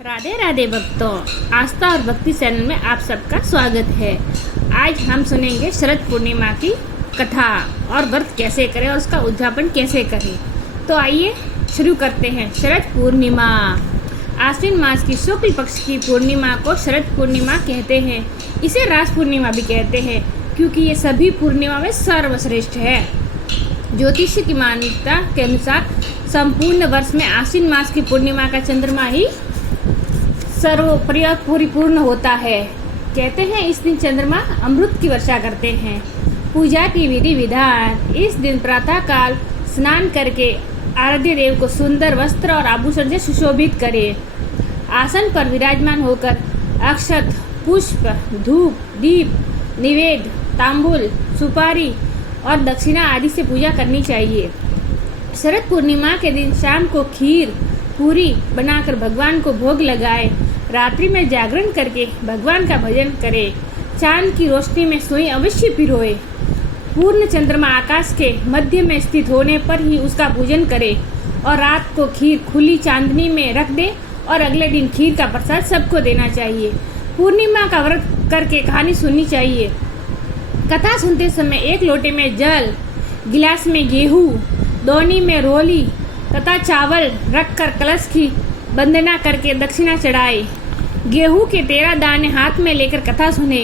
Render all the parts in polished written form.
राधे राधे भक्तों, आस्था और भक्ति चैनल में आप सबका स्वागत है। आज हम सुनेंगे शरद पूर्णिमा की कथा और व्रत कैसे करें और उसका उद्यापन कैसे करें। तो आइए शुरू करते हैं। शरद पूर्णिमा आश्विन मास की शुक्ल पक्ष की पूर्णिमा को शरद पूर्णिमा कहते हैं। इसे रास पूर्णिमा भी कहते हैं क्योंकि ये सभी पूर्णिमा में सर्वश्रेष्ठ है। ज्योतिष की मान्यता के अनुसार संपूर्ण वर्ष में आश्विन मास की पूर्णिमा का चंद्रमा ही परिपूर्ण होता है। कहते हैं इस दिन चंद्रमा अमृत की वर्षा करते हैं। पूजा की विधि विधान। इस दिन प्रातः काल स्नान करके आराध्य देव को सुंदर वस्त्र और आभूषण से सुशोभित करें। आसन पर विराजमान होकर अक्षत, पुष्प, धूप, दीप, निवेद, तांबूल, सुपारी और दक्षिणा आदि से पूजा करनी चाहिए। शरद पूर्णिमा के दिन शाम को खीर पूरी बनाकर भगवान को भोग लगाए। रात्रि में जागरण करके भगवान का भजन करें। चांद की रोशनी में सोई अवश्य पिरोए। पूर्ण चंद्रमा आकाश के मध्य में स्थित होने पर ही उसका पूजन करें और रात को खीर खुली चांदनी में रख दे और अगले दिन खीर का प्रसाद सबको देना चाहिए। पूर्णिमा का व्रत करके कहानी सुननी चाहिए। कथा सुनते समय एक लोटे में जल, गिलास में गेहूँ, दोनी में रोली तथा चावल रखकर कलश की वंदना करके दक्षिणा चढ़ाए। गेहूं के 13 दाने हाथ में लेकर कथा सुने।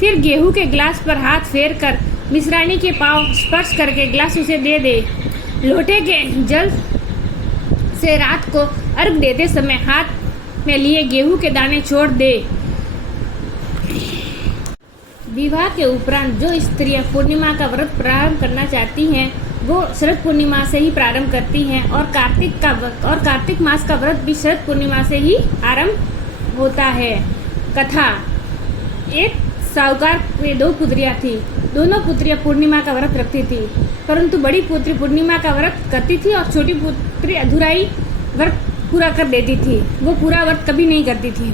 फिर गेहूं के गिलास पर हाथ फेर कर मिश्रानी के पांव स्पर्श करके गिलास उसे दे दे। लोटे के जल से रात को अर्घ देते समय हाथ में लिए गेहूं के दाने छोड़ दे। विवाह के उपरांत जो स्त्रियां पूर्णिमा का व्रत प्रारंभ करना चाहती हैं वो शरद पूर्णिमा से ही प्रारंभ करती हैं और कार्तिक मास का व्रत भी शरद पूर्णिमा से ही आरंभ होता है। कथा। एक साहूकार के 2 पुत्रियां थी। दोनों पुत्रियां पूर्णिमा का व्रत रखती थी, परंतु बड़ी पुत्री पूर्णिमा का व्रत करती थी और छोटी पुत्री अधूराई व्रत पूरा कर देती थी। वो पूरा व्रत कभी नहीं करती थी।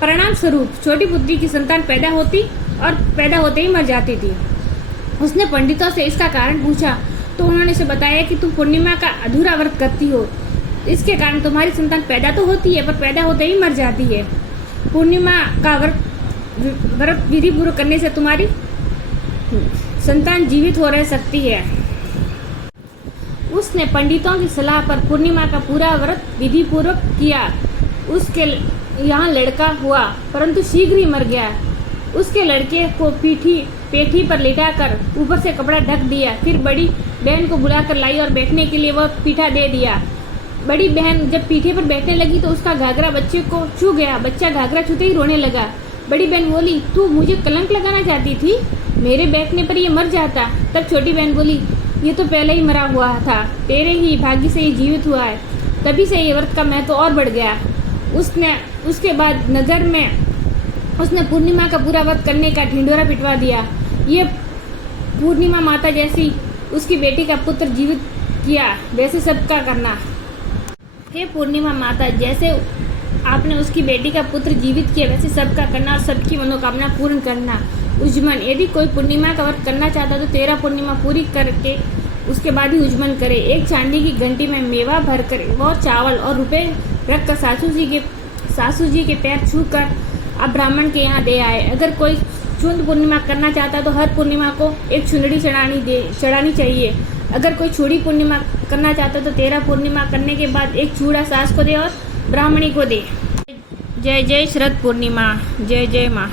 परिणाम स्वरूप छोटी पुत्री की संतान पैदा होती और पैदा होते ही मर जाती थी। उसने पंडितों से इसका कारण पूछा तो उन्होंने इसे बताया कि तुम पूर्णिमा का अधूरा व्रत करती हो, इसके कारण तुम्हारी संतान पैदा तो होती है पर पैदा होते ही मर जाती है। पूर्णिमा का व्रत विधि पूर्वक करने से तुम्हारी संतान जीवित हो रह सकती है। उसने पंडितों की सलाह पर पूर्णिमा का पूरा व्रत विधि पूर्वक किया। उसके यहाँ लड़का हुआ परंतु शीघ्र ही मर गया। उसके लड़के को पेठी पर लिटाकर ऊपर से कपड़ा ढक दिया। फिर बड़ी बहन को बुलाकर लाई और बैठने के लिए वह पीठा दे दिया। बड़ी बहन जब पीठे पर बैठने लगी तो उसका घाघरा बच्चे को छू गया। बच्चा घाघरा छूते ही रोने लगा। बड़ी बहन बोली, तू मुझे कलंक लगाना चाहती थी, मेरे बैठने पर ये मर जाता। तब छोटी बहन बोली, ये तो पहले ही मरा हुआ था, तेरे ही भाग्य से ये जीवित हुआ है। तभी से ये व्रत का महत्व और बढ़ गया। उसके बाद नगर में उसने पूर्णिमा का पूरा व्रत करने का ढिंढोरा पिटवा दिया। ये पूर्णिमा माता जैसी उसकी बेटी का पुत्र जीवित किया वैसे सबका करना। हे पूर्णिमा माता, जैसे आपने उसकी बेटी का पुत्र जीवित किया वैसे सबका करना और सबकी मनोकामना पूर्ण करना। उज्जमन। यदि कोई पूर्णिमा का व्रत करना चाहता तो 13 पूर्णिमा पूरी करके उसके बाद ही उज्जमन करे। एक चांदी की घंटी में मेवा भर कर वो चावल और रुपए रख कर सासू जी के पैर छू कर अब ब्राह्मण के यहाँ दे आए। अगर कोई चुंद पूर्णिमा करना चाहता तो हर पूर्णिमा को एक चुनरी चढ़ानी चाहिए। अगर कोई चूड़ी पूर्णिमा करना चाहता तो 13 पूर्णिमा करने के बाद एक चूड़ा सास को दे और ब्राह्मणी को दे। जय जय शरद पूर्णिमा। जय जय माँ।